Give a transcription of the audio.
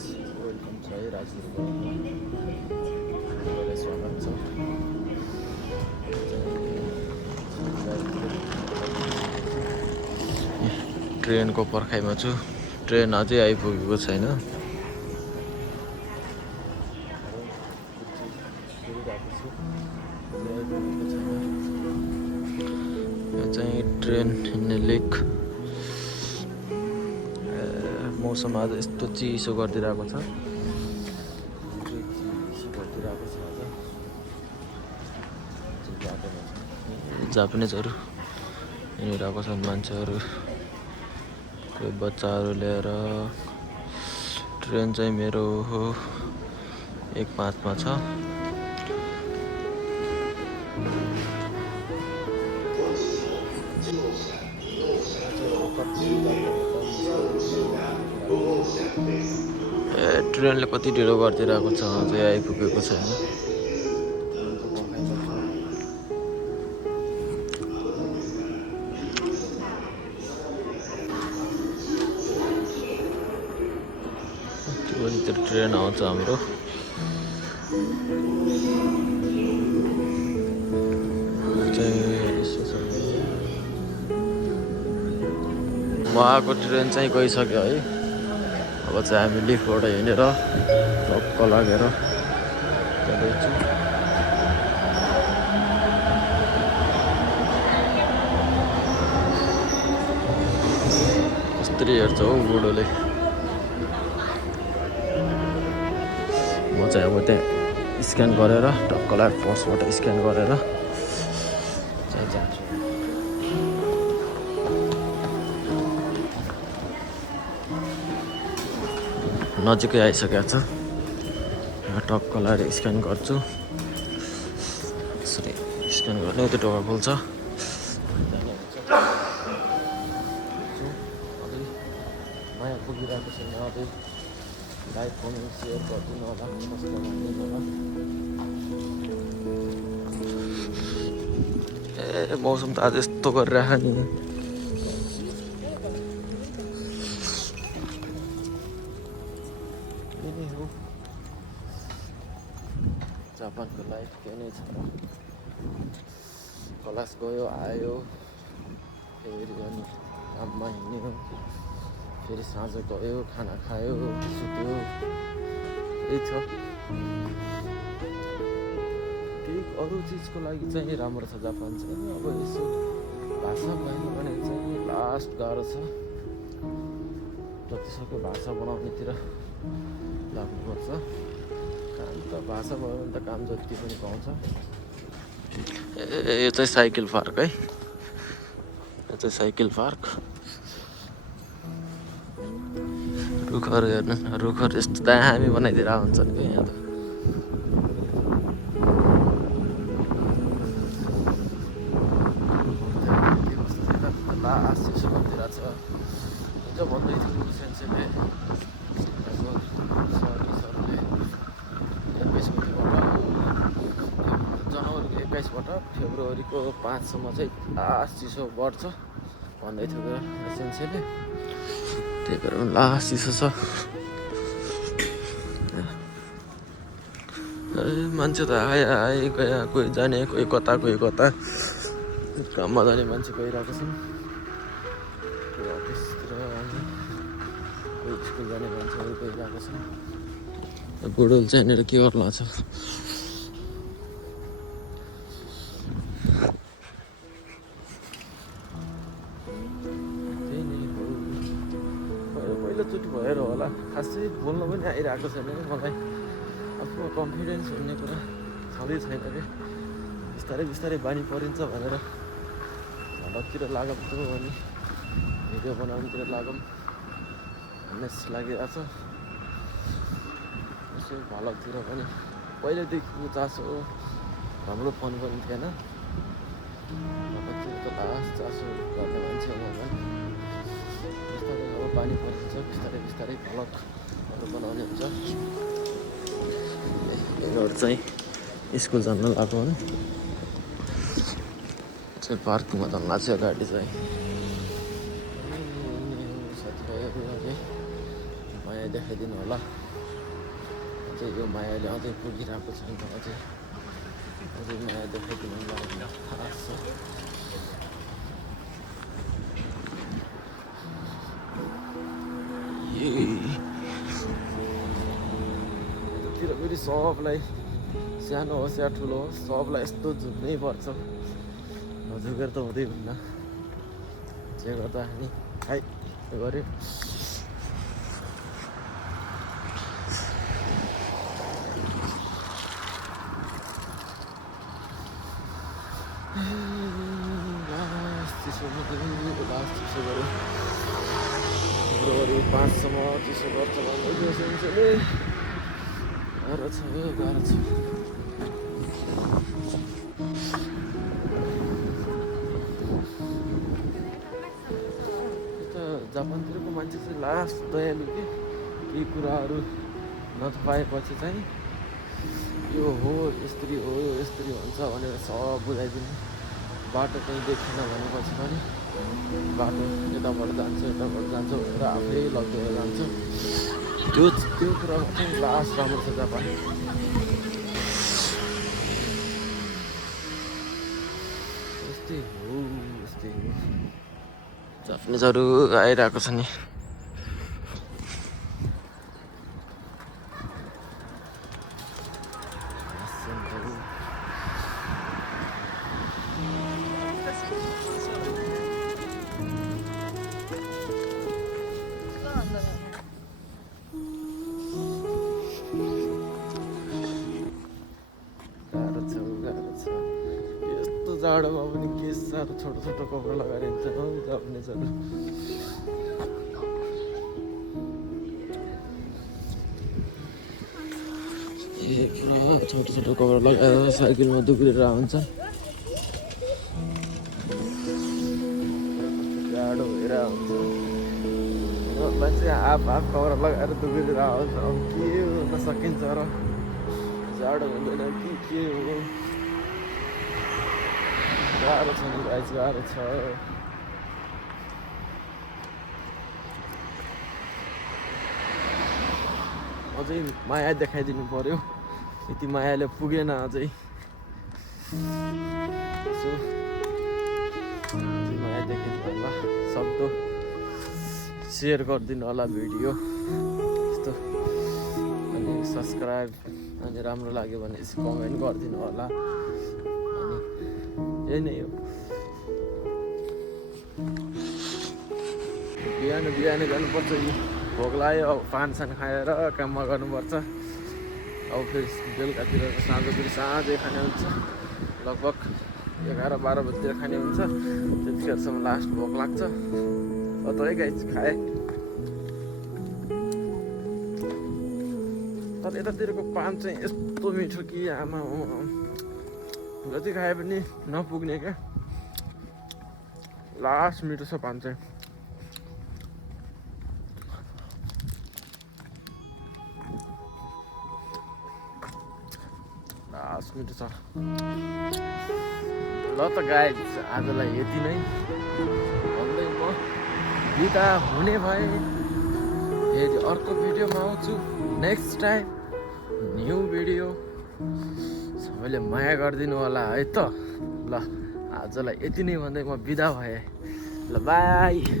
Welcome छ है राजदुर्गमा स्वागत छ। ट्रेनको पर्खाइमा छु। ट्रेन अझै आइपुगेको छैन। यो चाहिँ ट्रेन हिँड्ने लेक। मौसम आज यस्तो चिसो गरिदिरहेको छ। जापानिजहरू हिँडिरहेको छन् मान्छेहरू, कोही बच्चाहरू लिएर। ट्रेन चाहिँ मेरो 1:05 मा छ। ट्रेनले कति ढिलो गरिदिरहेको छ, अझै आइपुगेको छैन। त्यो ट्रेन आउँछ हाम्रो। उहाँको ट्रेन चाहिँ गइसक्यो है। अब चाहिँ हामी लिफ्टबाट हिँडेर टक्क लागेर जाँदैछु। कस्तरी हेर्छ हौ बुढोले। म चाहिँ अब त्यहाँ स्क्यान गरेर टक्क लाग पर्सबाट स्क्यान गरेर चाहिँ जान्छु। नजिकै आइसकेको छ। टक्क लाएर स्क्यान गर्छु। यसरी स्क्यान गर्ने त्यो ढोका खोल्छ। नयाँ पुगिरहेको छैन अझै। लाइक कमेन्ट सेयर गरिदिनु होला, सब्सक्राइब गरिदिनु होला। मौसम त आज यस्तो गरिरहेको नि। जापानको लाइफ के नै छ र। क्लास गयो आयो, फेरि अनि काममा हिँड्यो, फेरि साँझ गयो, खाना खायो, सुत्यो। यही छ। केही अरू चिजको लागि चाहिँ राम्रो छ जापान चाहिँ। अब यसो भाषा भएन भने चाहिँ लास्ट गाह्रो छ। जतिसक्दो भाषा बनाउनेतिर लाग्नुपर्छ। काम त भाषा भयो भने त काम जति पनि पाउँछ। यो चाहिँ साइकल पार्क है। यो चाहिँ साइकल पार्क। रुखहरू हेर्नु, रुखहरू यस्तो दामी बनाइदिएर हुन्छन् कि यहाँ त। लास्ट चिसो गरिदिरहेको छ। हिजो भन्दै थियो सेन्सेले, सरले 21 गतिबाट जनवरीको 21बाट फेब्रुअरीको 5 सम्म चाहिँ लास्ट चिसो बढ्छ भन्दै थियो सेन्सेले। त्यही भएर लास्ट चिसो छ। मान्छे त आए गए, कोही जाने, कोही कता कोही कता। काममा जाने मान्छे गइरहेको छन्, कोही अफिसतिर, कोही स्कुल जाने मान्छेहरू गइरहेको छन्। बुढोले चाहिँ यहाँनिर के गर्नु लाग्छ। त्यही नै हो। पहिलोचोटि भएर होला, खासै बोल्न पनि आइरहेको छैन कि मलाई। आफ्नो कन्फिडेन्स भन्ने कुरा छँदै छैन कि। बिस्तारै बिस्तारै बानी परिन्छ भनेर झलकतिर लागौँ त अनि भिडियो बनाउनुतिर लागौँ भन्ने लागिरहेको छ। यसो भ्लगतिर पनि पहिल्यैदेखिको चासो हो। राम्रो फोन पनि थिएन। भ्लगतिर त लास्ट चासो गर्ने मान्छे हो होला। बिस्तारै अब बानी परिन्छ, बिस्तारै बिस्तारै भ्लगहरू बनाउने हुन्छ। यिनीहरू चाहिँ स्कुल जान लाग्यो भने चाहिँ पार्किङमा जानु लाग्छ गाडी चाहिँ। साथीभाइहरूले माया देखाइदिनु होला। अझै यो मायाले अझै पुगिरहेको छैन अझै माया देखाइदिनु लाग्यो खास छ यतातिर फेरि सबलाई सानो होस् या ठुलो होस् सबलाई यस्तो झुक्नै पर्छ नझुकेर त हुँदै हुन्न जे गर्दा हामी खाइ गऱ्यो लास्ट चिसो गऱ्यो फेब्रुअरी 5 सम्म चिसो गर्छ भन्दै मान्छेले गाह्रो छ जापानतिरको मान्छे चाहिँ लास्ट दयालु के केही कुराहरू नपाएपछि चाहिँ यो हो यस्तरी हो यो यस्तरी हुन्छ भनेर सब बुझाइदिने बाटो कहीँ देखेन भनेपछि पनि बाटो यताबाट जान्छ भनेर आफै लगेर जान्छ त्यो कुरामा चाहिँ लास्ट राम्रो छ जापान यस्तै हो जापानिजहरू आइरहेको छ नि यस्तो जाडोमा पनि के साह्रो छोटो कपडा लगाएर हिँड्छ जापानिजहरू पुरा छोटो कपडा लगाएर साइकलमा दुब्लिएर हुन्छ जाडो भएर हुन्छ मान्छे हाफ कपडा लगाएर दुब्लिएर आउँछ अब के हुन सकिन्छ र जाडो हुँदैन के हो गाह्रो छ नि गाइस गाह्रो छ अझै माया देखाइदिनु पर्यो यति मायाले पुगेन अझै माया देखाइदिनु होला सक्दो सेयर गरिदिनु होला भिडियो यस्तो अनि सब्सक्राइब अनि राम्रो लाग्यो भने कमेन्ट गरिदिनु होला अनि यही नै हो बिहान जानुपर्छ भोक लाग्यो अब पानसान खाएर काममा गर्नुपर्छ अब फेरि बेलुकातिर साँझै खाने हुन्छ लगभग 11-12 बजीतिर खाने हुन्छ त्यतिखेरसम्म लास्ट भोक लाग्छ अतै गाइस खाएँ तर यतातिरको पान चाहिँ यस्तो मिठो कि आमा जति खाए पनि नपुग्ने क्या लास्ट मिठो छ पान चाहिँ लास्ट मिठो छ ल त गाइस आजलाई यति नै भन्दै म बिदा हुने भए फेरि अर्को भिडियोमा आउँछु नेक्स्ट टाइम न्यू भिडियो सबैले माया गरिदिनु होला है त ल आजलाई यति नै भन्दै म बिदा भएँ ल बाई।